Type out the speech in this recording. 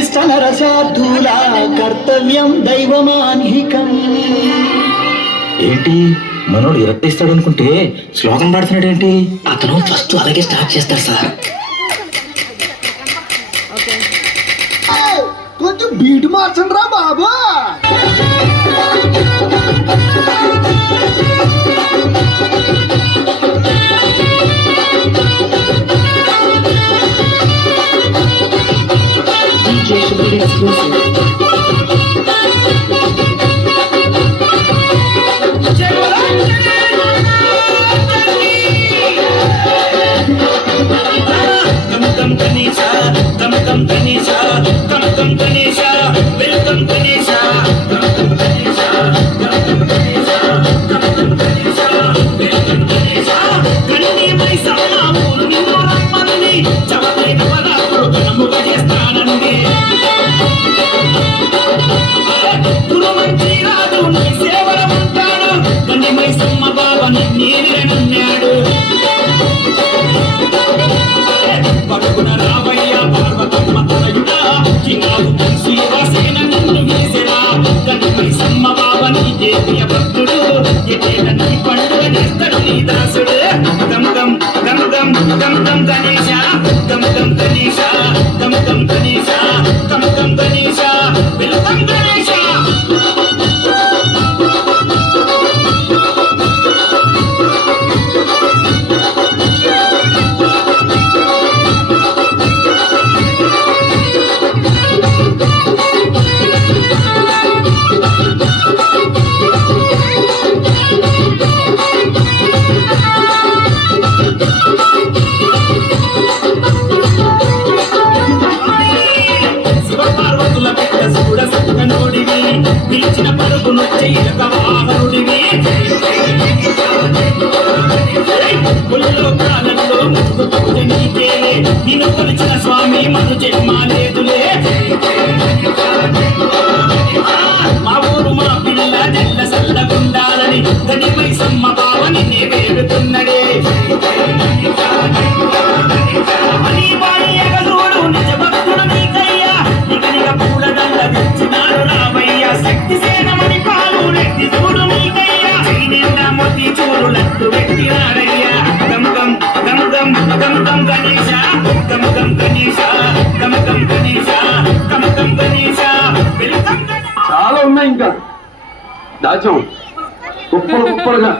స్తనరసార్థూలా కర్తవ్యం దైవమాన్హికం. ఏంటి మనోడు ఇరట్టిస్తాడు అనుకుంటే శ్లోకం పాడుతున్నాడు ఏంటి? అతను ఫస్ట్ అలాగే స్టార్ట్ చేస్తారు సార్. కొంచెం బీట్ మార్చండి రా బాబు. భక్తుడు పండుగ చేస్తాడు నీ దాసుడు. గం గం గం గం గం గం గణేశ గం గం గణేశ గం గం గణేశ గం గం గణేశ వెల్కమ్ గణేశ. పిలిచిన పరుగును చెయ్యక వాహనుడివి పుల్లో కాలంలో ముసుగుతుంది నీకే. నిన్ను కొలిచిన స్వామి మను జన్మ లేదులే. మా ఊరు మా పిల్ల జల్ల సల్లగుండాలని గనిపై సమ్మ బావని నే వేడుతున్నడే. అని వాడి ఎగదోడు నిజ భక్తుడు నీకయ్యా. నిగనిగ పూల దండ తెచ్చినాడు రావయ్య. శక్తి సేనమని పాలు నెత్తి చూడు నీకయ్యా. నిండా మొత్తి చూడు లట్టు పెట్టినాడయ్యా. గం గం గం గం గం గం గణేశ గం గం గణేశ గం గం గణేశ గం గం గణేశ వెల్కమ్. చాలా ఉన్నాయి ఇంకా దాచాం కుప్పలు కుప్పలుగా.